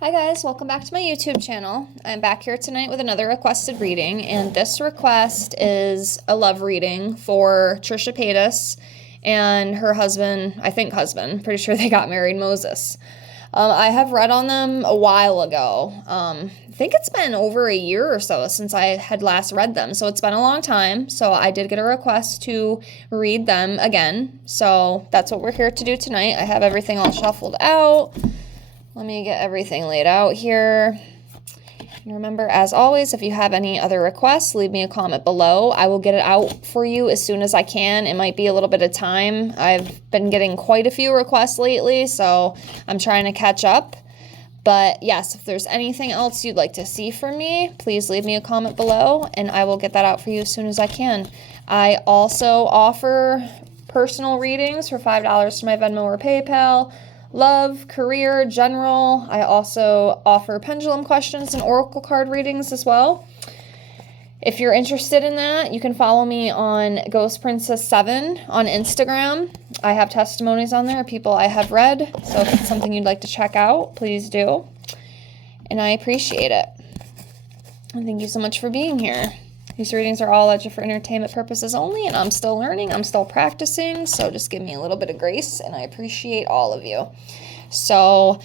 Hi guys, welcome back to my YouTube channel. I'm back here tonight with another requested reading, and this request is a love reading for Trisha Paytas and her husband, pretty sure they got married, Moses. I have read on them a while ago. I think it's been over a year or so since I had last read them, so it's been a long time. So I did get a request to read them again, so that's what we're here to do tonight. I have everything all shuffled out. Let me get everything laid out here. And remember, as always, if you have any other requests, leave me a comment below. I will get it out for you as soon as I can. It might be a little bit of time. I've been getting quite a few requests lately, so I'm trying to catch up. But yes, if there's anything else you'd like to see from me, please leave me a comment below, and I will get that out for you as soon as I can. I also offer personal readings for $5 to my Venmo or PayPal. Love, career, general. I also offer pendulum questions and oracle card readings as well. If you're interested in that, you can follow me on Ghost Princess 7 on Instagram. I have testimonies on there, people I have read. So if it's something you'd like to check out, please do. And I appreciate it. And thank you so much for being here. These readings are all legit for entertainment purposes only, and I'm still learning, I'm still practicing, so just give me a little bit of grace, and I appreciate all of you. So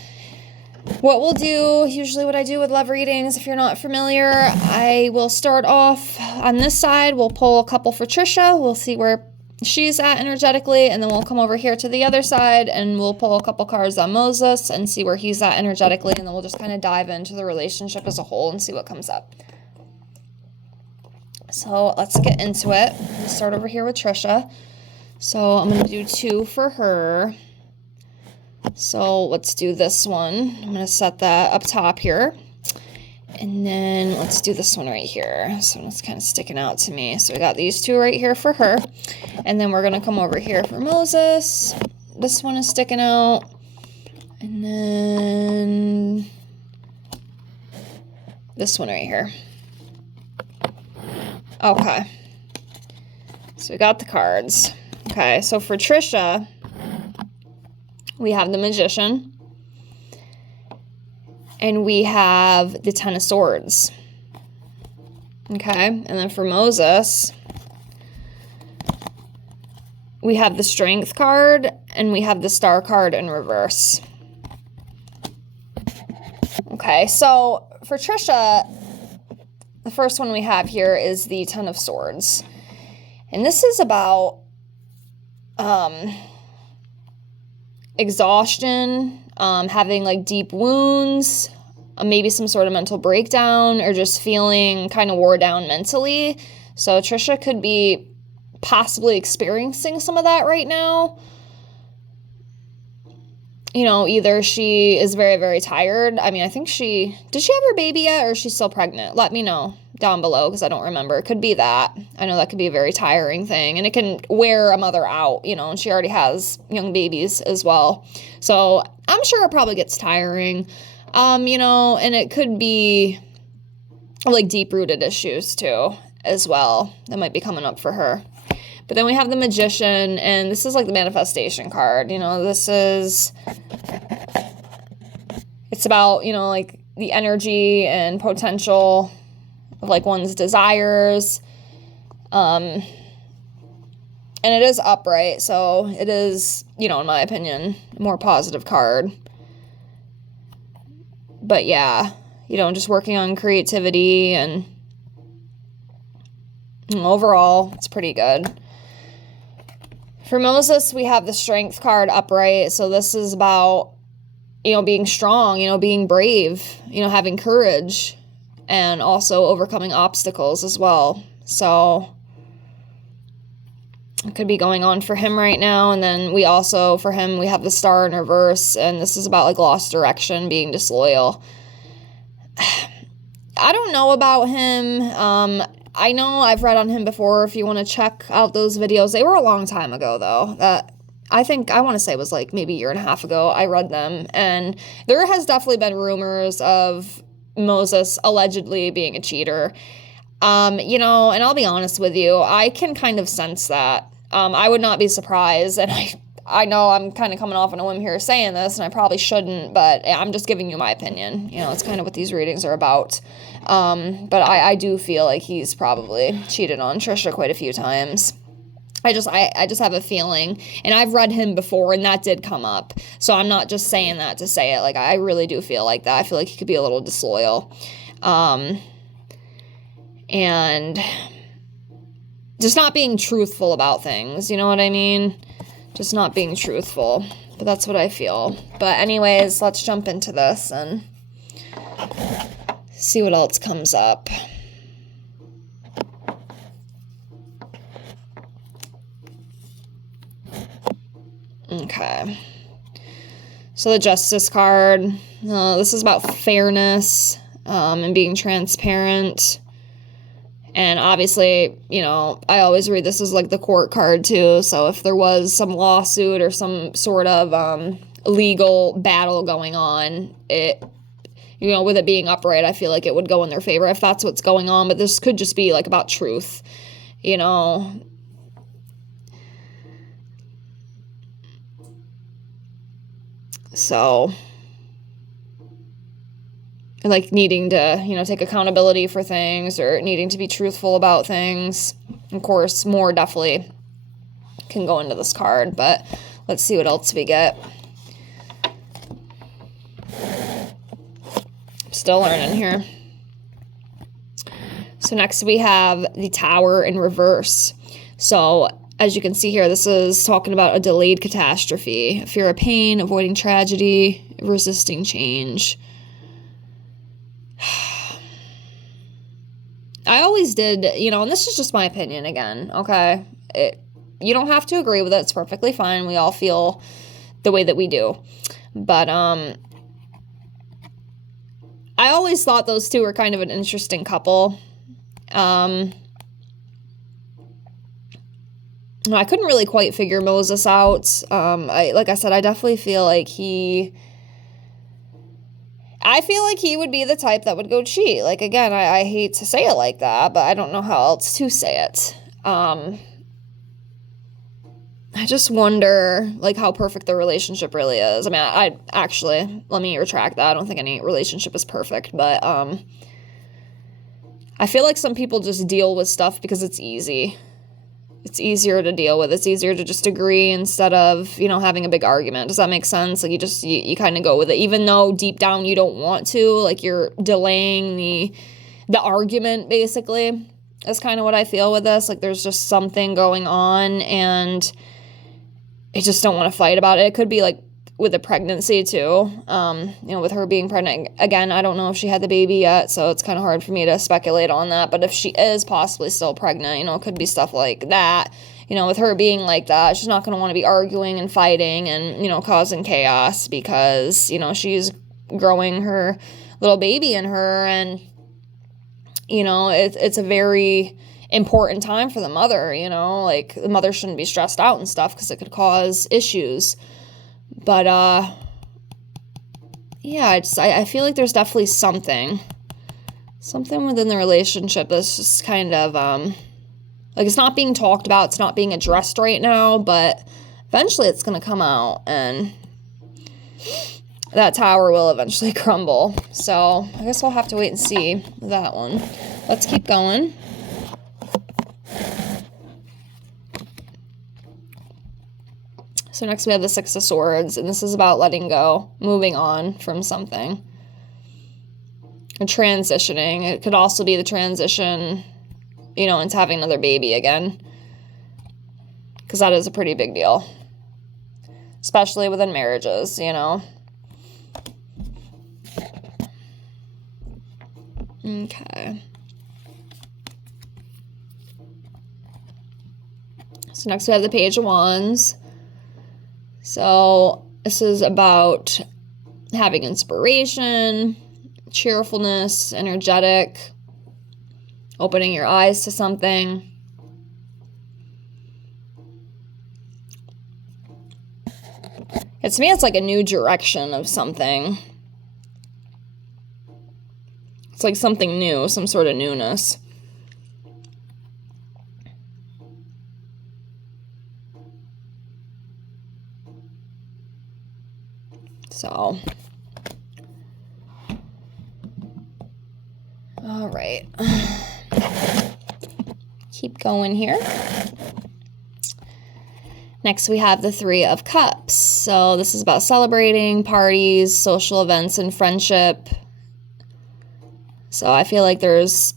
what we'll do, usually what I do with love readings, if you're not familiar, I will start off on this side. We'll pull a couple for Trisha. We'll see where she's at energetically, and then we'll come over here to the other side, and we'll pull a couple cards on Moses and see where he's at energetically, and then we'll just kind of dive into the relationship as a whole and see what comes up. So let's get into it. We'll start over here with Trisha. So I'm going to do 2 for her. So let's do this one. I'm going to set that up top here. And then let's do this one right here. So it's kind of sticking out to me. So we got these 2 right here for her. And then we're going to come over here for Moses. This one is sticking out. And then this one right here. Okay, so we got the cards. Okay, so for Trisha, we have the Magician, and we have the Ten of Swords. Okay, and then for Moses, we have the Strength card, and we have the Star card in reverse. Okay, so for Trisha, the first one we have here is the Ten of Swords. And this is about exhaustion, having like deep wounds, maybe some sort of mental breakdown, or just feeling kind of wore down mentally. So Trisha could be possibly experiencing some of that right now. You know, either she is very, very tired. I mean, I think did she have her baby yet, or is she still pregnant? Let me know down below, because I don't remember. It could be that. I know that could be a very tiring thing, and it can wear a mother out, you know, and she already has young babies as well. So I'm sure it probably gets tiring, you know, and it could be like deep-rooted issues too, as well, that might be coming up for her. But then we have the Magician, and this is like the manifestation card. You know, it's about, you know, like the energy and potential of like one's desires. And it is upright, so it is, you know, in my opinion, a more positive card. But yeah, you know, just working on creativity, and overall, it's pretty good. For Moses, we have the Strength card upright. So this is about, you know, being strong, you know, being brave, you know, having courage, and also overcoming obstacles as well. So it could be going on for him right now. And then we also, for him, we have the Star in reverse, and this is about like lost direction, being disloyal. I don't know about him. I know I've read on him before. If you want to check out those videos, they were a long time ago though. I want to say it was like maybe a year and a half ago I read them, and there has definitely been rumors of Moses allegedly being a cheater. You know, and I'll be honest with you, I can kind of sense that. I would not be surprised, and I know I'm kind of coming off on a whim here saying this, and I probably shouldn't, but I'm just giving you my opinion. You know, it's kind of what these readings are about. But I do feel like he's probably cheated on Trisha quite a few times. I just have a feeling, and I've read him before, and that did come up. So I'm not just saying that to say it. Like, I really do feel like that. I feel like he could be a little disloyal. And just not being truthful about things. You know what I mean? Just not being truthful. But that's what I feel. But anyways, let's jump into this and see what else comes up. Okay. So the Justice card. This is about fairness and being transparent. And obviously, you know, I always read this as like the court card too. So if there was some lawsuit or some sort of legal battle going on, it, you know, with it being upright, I feel like it would go in their favor if that's what's going on. But this could just be like about truth, you know. So, like needing to, you know, take accountability for things or needing to be truthful about things. Of course, more definitely can go into this card, but let's see what else we get. Still learning here. So next we have the Tower in reverse. So as you can see here, this is talking about a delayed catastrophe, fear of pain, avoiding tragedy, resisting change. I always did, you know, and this is just my opinion again, okay? You don't have to agree with it. It's perfectly fine. We all feel the way that we do. But I always thought those two were kind of an interesting couple. I couldn't really quite figure Moses out. Like I said, I definitely feel like I feel like he would be the type that would go cheat. Like, again, I hate to say it like that, but I don't know how else to say it. I just wonder, like, how perfect the relationship really is. I mean, I actually, let me retract that. I don't think any relationship is perfect, but I feel like some people just deal with stuff because it's easy. It's easier to deal with. It's easier to just agree instead of, you know, having a big argument. Does that make sense? Like, you kind of go with it, even though deep down you don't want to. Like, you're delaying the argument, basically, is kind of what I feel with this. Like, there's just something going on, and I just don't want to fight about it. It could be, like, with a pregnancy, too. You know, with her being pregnant. Again, I don't know if she had the baby yet, so it's kind of hard for me to speculate on that. But if she is possibly still pregnant, you know, it could be stuff like that. You know, with her being like that, she's not going to want to be arguing and fighting and, you know, causing chaos because, you know, she's growing her little baby in her. And, you know, it's a very important time for the mother, you know. Like, the mother shouldn't be stressed out and stuff because it could cause issues. But, yeah, I feel like there's definitely something within the relationship that's just kind of, like, it's not being talked about, it's not being addressed right now, but eventually it's going to come out, and that tower will eventually crumble. So, I guess we'll have to wait and see that one. Let's keep going. So next we have the Six of Swords, and this is about letting go, moving on from something, and transitioning. It could also be the transition, you know, into having another baby again, because that is a pretty big deal, especially within marriages, you know. Okay. So next we have the Page of Wands. So this is about having inspiration, cheerfulness, energetic, opening your eyes to something. To me, it's like a new direction of something. It's like something new, some sort of newness. So, all right. Keep going here. Next, we have the Three of Cups. So this is about celebrating, parties, social events, and friendship. So I feel like there's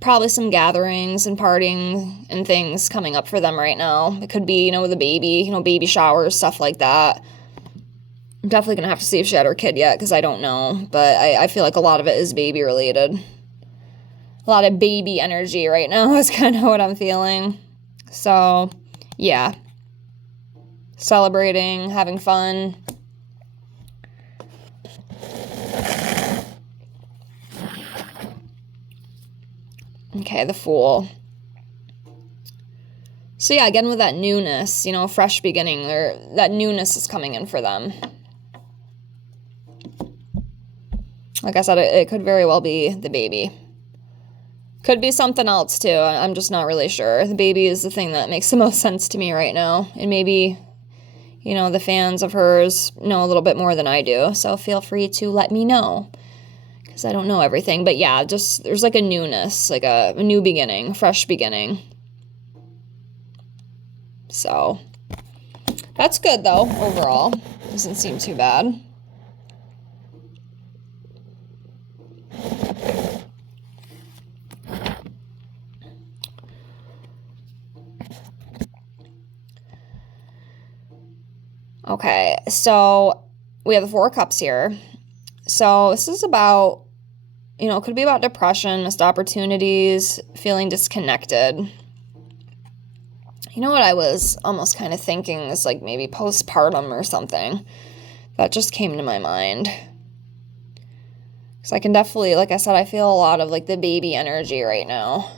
probably some gatherings and partying and things coming up for them right now. It could be, with a baby, baby showers, stuff like that. I'm definitely going to have to see if she had her kid yet because I don't know. But I feel like a lot of it is baby related. A lot of baby energy right now is kind of what I'm feeling. So, yeah. Celebrating, having fun. Okay, the Fool. So yeah, again with that newness, fresh beginning, that newness is coming in for them. Like I said, it could very well be the baby. Could be something else too. I'm just not really sure. The baby is the thing that makes the most sense to me right now. And maybe, the fans of hers know a little bit more than I do. So feel free to let me know. Because I don't know everything. But yeah, just there's like a newness, like a new beginning, fresh beginning. So that's good though, overall. Doesn't seem too bad. Okay, so we have the Four of Cups here. So this is about, it could be about depression, missed opportunities, feeling disconnected. You know what I was almost kind of thinking is like maybe postpartum or something. That just came to my mind. Because I can definitely, like I said, I feel a lot of like the baby energy right now.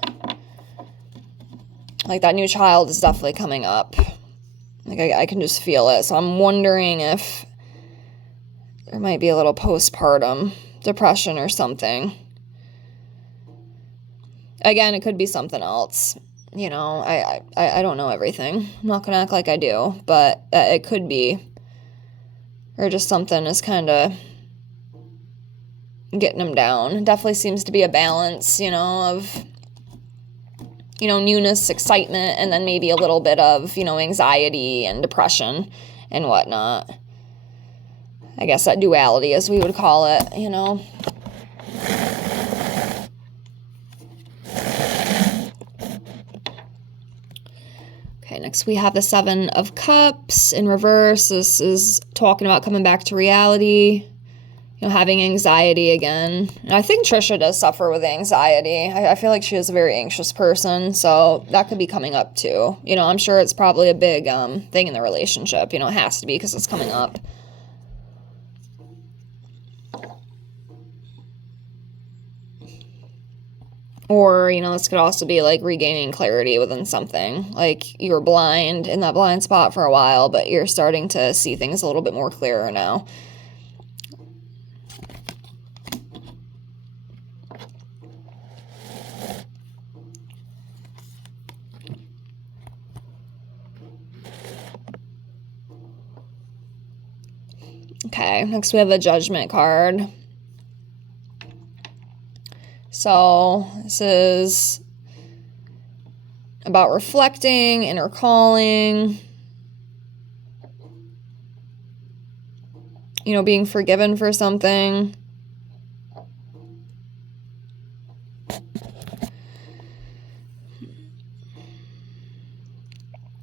Like that new child is definitely coming up. Like I can just feel it. So I'm wondering if there might be a little postpartum depression or something. Again, it could be something else. I don't know everything. I'm not going to act like I do, but it could be. Or just something is kind of getting them down. It definitely seems to be a balance, of, newness, excitement, and then maybe a little bit of, anxiety and depression and whatnot. I guess that duality, as we would call it, Okay, next we have the Seven of Cups in reverse. This is talking about coming back to reality, having anxiety again. And I think Trisha does suffer with anxiety. I feel like she is a very anxious person, so that could be coming up too. I'm sure it's probably a big thing in the relationship. It has to be because it's coming up. Or, this could also be like regaining clarity within something. Like you were blind in that blind spot for a while, but you're starting to see things a little bit more clearer now. Okay, next we have a Judgment card. So this is about reflecting, inner calling, being forgiven for something.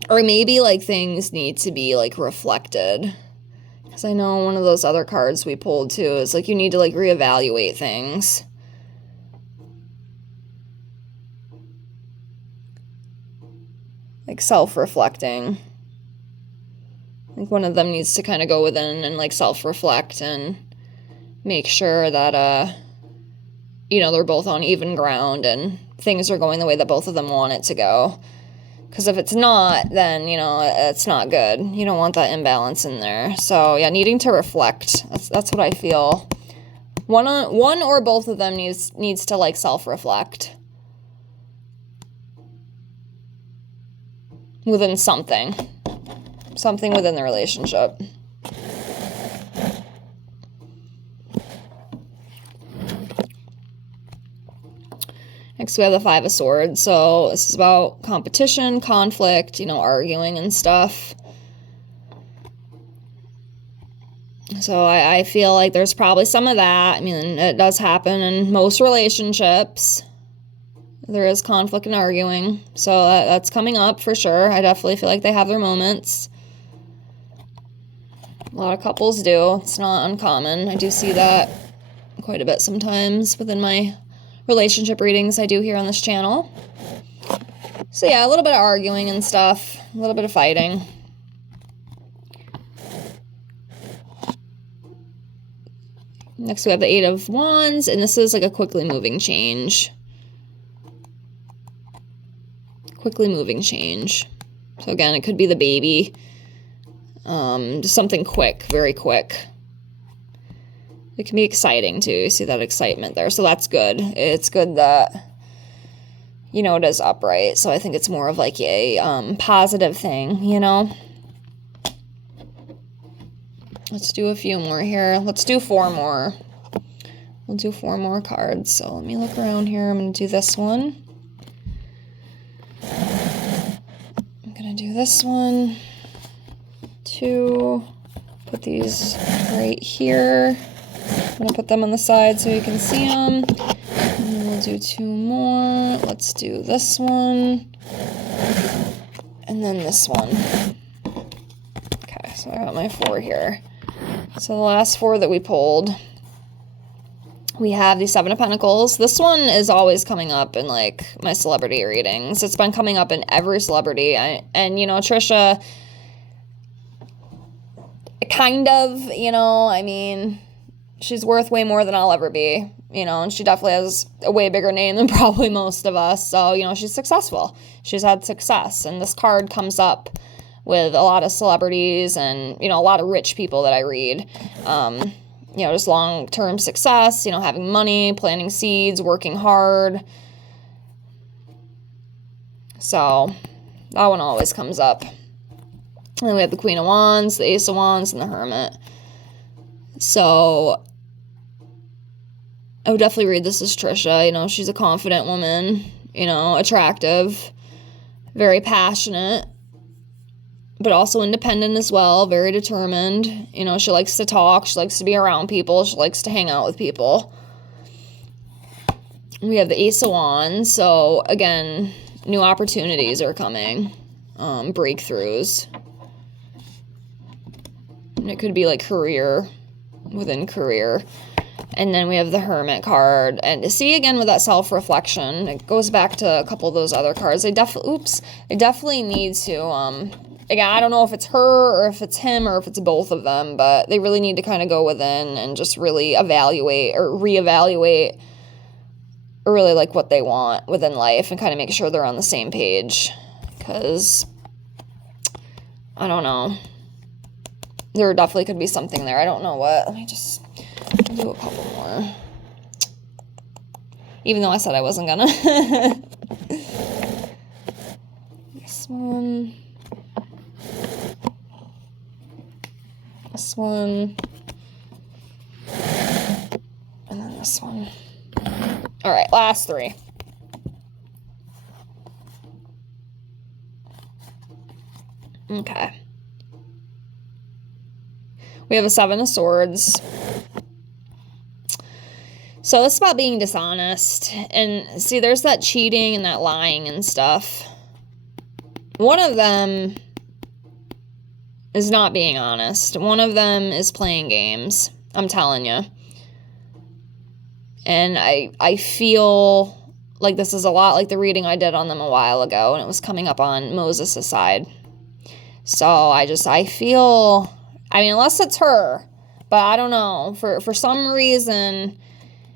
Or maybe like things need to be like reflected. Because I know one of those other cards we pulled too is like you need to like reevaluate things. Like self-reflecting. Like one of them needs to kind of go within and like self-reflect and make sure that, they're both on even ground and things are going the way that both of them want it to go. Because if it's not, then, it's not good. You don't want that imbalance in there. So, yeah, needing to reflect. That's what I feel. One or both of them needs to, like, self-reflect. Within something. Something within the relationship. Next, we have the Five of Swords. So this is about competition, conflict, you know, arguing and stuff. So I feel like there's probably some of that. I mean, it does happen in most relationships. There is conflict and arguing. So that's coming up for sure. I definitely feel like they have their moments. A lot of couples do. It's not uncommon. I do see that quite a bit sometimes within my relationship readings I do here on this channel. So yeah, a little bit of arguing and stuff. A little bit of fighting. Next we have the Eight of Wands, and this is like a quickly moving change. Quickly moving change. So again, it could be the baby. Just something quick, very quick. It can be exciting too. You see that excitement there. So that's good. It's good that, you know, it is upright. So I think it's more of like a positive thing, you know. Let's do a few more here. Let's do 4 more. We'll do 4 more cards. So let me look around here. I'm going to do this one. I'm going to do this one. 2. Put these right here. I'm going to put them on the side so you can see them. And then we'll do 2 more. Let's do this one. And then this one. Okay, so I got my 4 here. So the last 4 that we pulled, we have the 7 of Pentacles. This one is always coming up in like my celebrity readings. It's been coming up in every celebrity. And you know, Trisha, kind of, you know, I mean, she's worth way more than I'll ever be, you know, and she definitely has a way bigger name than probably most of us. So, you know, she's successful. She's had success. And this card comes up with a lot of celebrities and, you know, a lot of rich people that I read. You know, just long-term success, you know, having money, planting seeds, working hard. So that one always comes up. And then we have the Queen of Wands, the Ace of Wands, and the Hermit. So I would definitely read this as Trisha. You know, she's a confident woman, you know, attractive, very passionate, but also independent as well, very determined. You know, she likes to talk, she likes to be around people, she likes to hang out with people. We have the Ace of Wands, so again, new opportunities are coming, breakthroughs. And it could be like career, within career. And then we have the Hermit card. And to see again with that self-reflection, it goes back to a couple of those other cards. They definitely need to, again, I don't know if it's her or if it's him or if it's both of them, but they really need to kind of go within and just really evaluate or reevaluate or really like what they want within life and kind of make sure they're on the same page. Because, I don't know. There definitely could be something there. I don't know what. Let me just do a couple more. Even though I said I wasn't gonna. This one. This one. And then this one. All right, last 3. Okay. We have a 7 of Swords. So it's about being dishonest. And see, there's that cheating and that lying and stuff. One of them is not being honest. One of them is playing games. I'm telling you. And I feel like this is a lot like the reading I did on them a while ago. And it was coming up on Moses' side. So I feel... I mean, unless it's her, but I don't know. For some reason,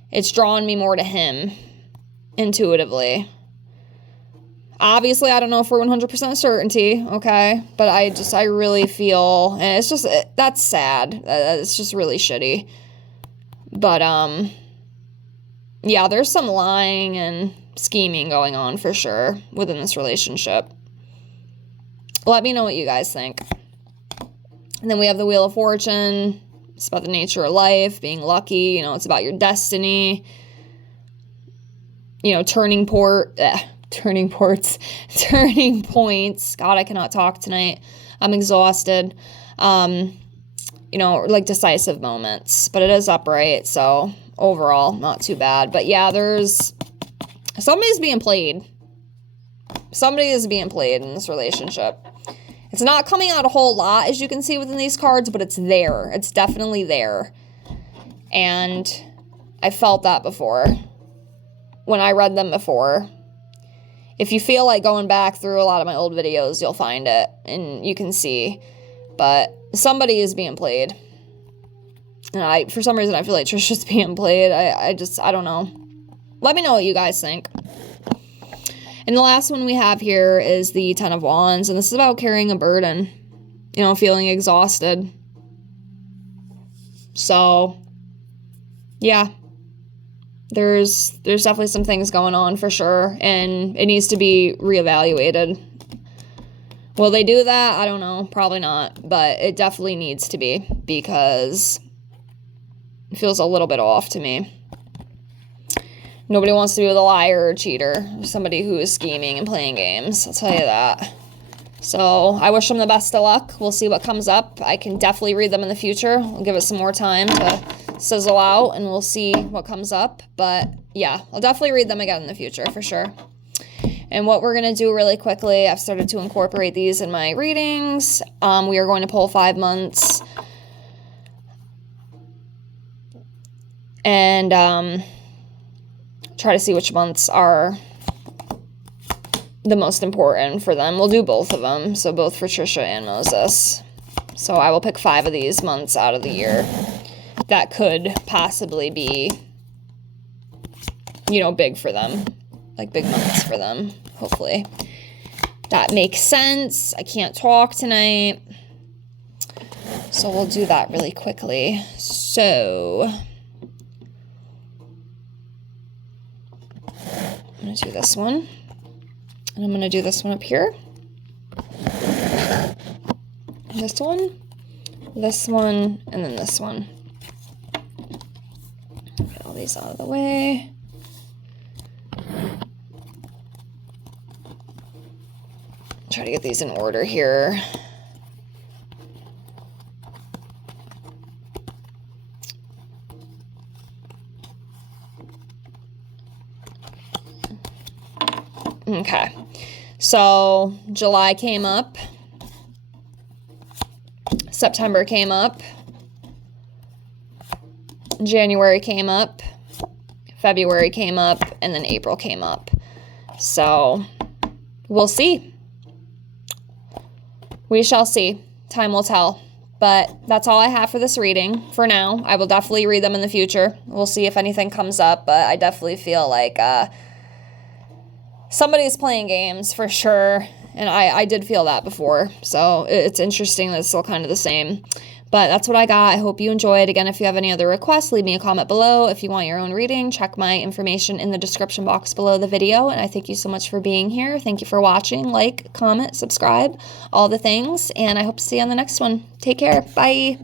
it's drawn me more to him intuitively. Obviously, I don't know for 100% certainty, okay? But I really feel, and it's just, that's sad. It's just really shitty. But, yeah, there's some lying and scheming going on for sure within this relationship. Let me know what you guys think. And then we have the Wheel of Fortune. It's about the nature of life, being lucky. You know, it's about your destiny. turning points. God, I cannot talk tonight. I'm exhausted. Like decisive moments, but it is upright. So overall, not too bad. But yeah, somebody's being played. Somebody is being played in this relationship. It's not coming out a whole lot, as you can see within these cards, but it's there. It's definitely there. And I felt that before. When I read them before. If you feel like going back through a lot of my old videos, you'll find it. And you can see. But somebody is being played. And for some reason, I feel like Trisha's being played. I don't know. Let me know what you guys think. And the last one we have here is the Ten of Wands. And this is about carrying a burden. Feeling exhausted. So, yeah. There's definitely some things going on for sure. And it needs to be reevaluated. Will they do that? I don't know. Probably not. But it definitely needs to be. Because it feels a little bit off to me. Nobody wants to be with a liar or a cheater, or somebody who is scheming and playing games. I'll tell you that. So I wish them the best of luck. We'll see what comes up. I can definitely read them in the future. We'll give it some more time to sizzle out, and we'll see what comes up. But yeah, I'll definitely read them again in the future for sure. And what we're going to do really quickly, I've started to incorporate these in my readings. We are going to pull 5 months. And try to see which months are the most important for them. We'll do both of them. So both for Trisha and Moses. So I will pick 5 of these months out of the year that could possibly be, big for them. Like big months for them, hopefully. That makes sense. I can't talk tonight. So we'll do that really quickly. So I'm going to do this one. And I'm going to do this one up here. This one, and then this one. Get all these out of the way. Try to get these in order here. Okay, so July came up, September came up, January came up, February came up, and then April came up. So we'll see. We shall see. Time will tell. But that's all I have for this reading for now. I will definitely read them in the future. We'll see if anything comes up, but I definitely feel like somebody's playing games for sure, and I did feel that before, so it's interesting that it's still kind of the same. But that's what I got. I hope you enjoyed. Again, if you have any other requests, leave me a comment below. If you want your own reading, check my information in the description box below the video, and I thank you so much for being here. Thank you for watching. Like, comment, subscribe, all the things, and I hope to see you on the next one. Take care. Bye.